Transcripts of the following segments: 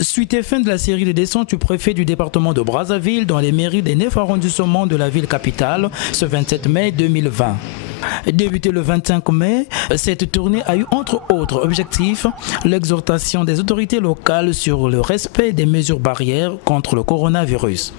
Suite et fin de la série de descentes du préfet du département de Brazzaville dans les mairies des 9 arrondissements de la ville capitale ce 27 mai 2020. Débuté le 25 mai, cette tournée a eu entre autres objectifs l'exhortation des autorités locales sur le respect des mesures barrières contre le coronavirus.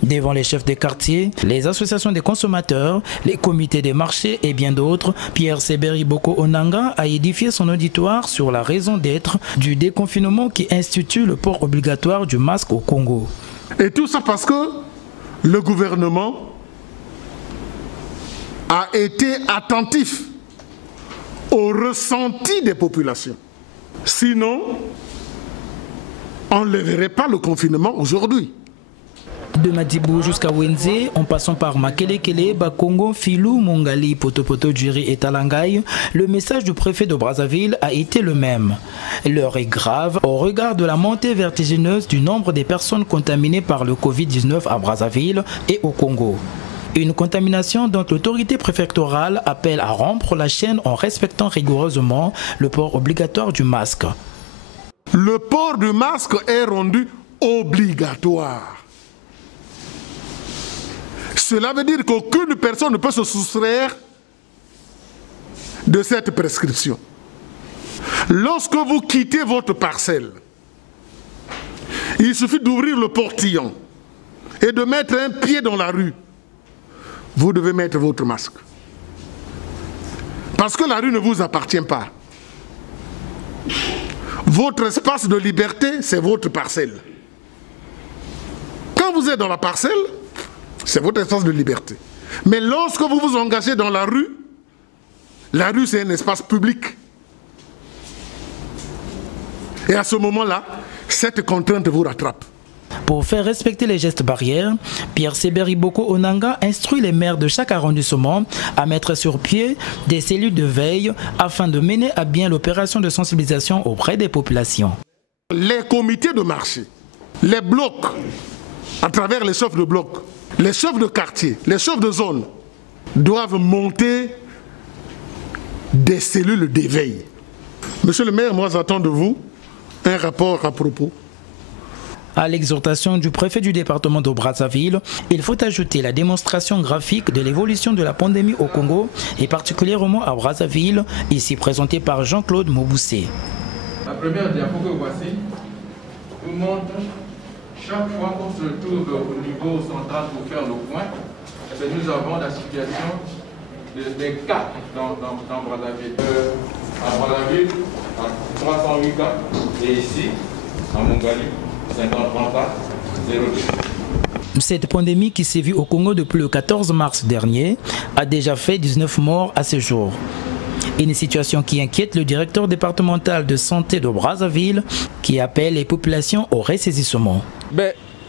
Devant les chefs des quartiers, les associations des consommateurs, les comités des marchés et bien d'autres, Pierre Seberi Boko Onanga a édifié son auditoire sur la raison d'être du déconfinement qui institue le port obligatoire du masque au Congo. Et tout ça parce que le gouvernement a été attentif au ressenti des populations. Sinon, on ne verrait pas le confinement aujourd'hui. De Madibou jusqu'à Wenze, en passant par Makelekele, Bakongo, Filou, Mongali, Potopoto, Djiri et Talangay, le message du préfet de Brazzaville a été le même. L'heure est grave au regard de la montée vertigineuse du nombre des personnes contaminées par le Covid-19 à Brazzaville et au Congo. Une contamination dont l'autorité préfectorale appelle à rompre la chaîne en respectant rigoureusement le port obligatoire du masque. Le port du masque est rendu obligatoire. Cela veut dire qu'aucune personne ne peut se soustraire de cette prescription. Lorsque vous quittez votre parcelle, il suffit d'ouvrir le portillon et de mettre un pied dans la rue. Vous devez mettre votre masque. Parce que la rue ne vous appartient pas. Votre espace de liberté, c'est votre parcelle. Quand vous êtes dans la parcelle, c'est votre espace de liberté. Mais lorsque vous vous engagez dans la rue c'est un espace public. Et à ce moment-là, cette contrainte vous rattrape. Pour faire respecter les gestes barrières, Pierre Seberi Boko Onanga instruit les maires de chaque arrondissement à mettre sur pied des cellules de veille afin de mener à bien l'opération de sensibilisation auprès des populations. Les comités de marché, les blocs, à travers les chefs de bloc, les chefs de quartier, les chefs de zone doivent monter des cellules d'éveil. Monsieur le maire, moi j'attends de vous un rapport à propos. À l'exhortation du préfet du département de Brazzaville, il faut ajouter la démonstration graphique de l'évolution de la pandémie au Congo et particulièrement à Brazzaville, ici présentée par Jean-Claude Moboussé. La première diapo que voici vous montre chaque fois qu'on se retrouve au niveau central pour faire le point, nous avons la situation des cas dans Brazzaville. À Brazzaville, 308 cas, et ici, à Mongali, 53 cas, 0,2. Cette pandémie qui sévit au Congo depuis le 14 mars dernier a déjà fait 19 morts à ce jour. Une situation qui inquiète le directeur départemental de santé de Brazzaville qui appelle les populations au ressaisissement.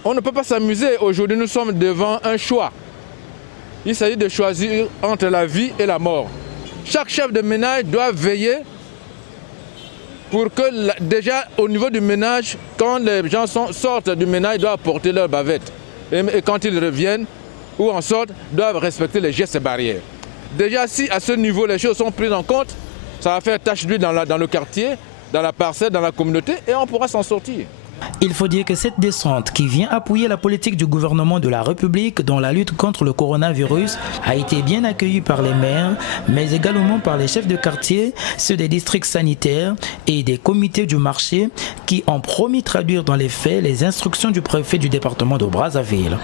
On ne peut pas s'amuser. Aujourd'hui, nous sommes devant un choix. Il s'agit de choisir entre la vie et la mort. Chaque chef de ménage doit veiller pour que, déjà au niveau du ménage, quand les gens sortent du ménage, ils doivent porter leur bavette. Et quand ils reviennent ou en sortent, doivent respecter les gestes barrières. Déjà, si à ce niveau les choses sont prises en compte, ça va faire tache d'huile dans le quartier, dans la parcelle, dans la communauté, et on pourra s'en sortir. Il faut dire que cette descente qui vient appuyer la politique du gouvernement de la République dans la lutte contre le coronavirus a été bien accueillie par les maires, mais également par les chefs de quartier, ceux des districts sanitaires et des comités du marché qui ont promis traduire dans les faits les instructions du préfet du département de Brazzaville.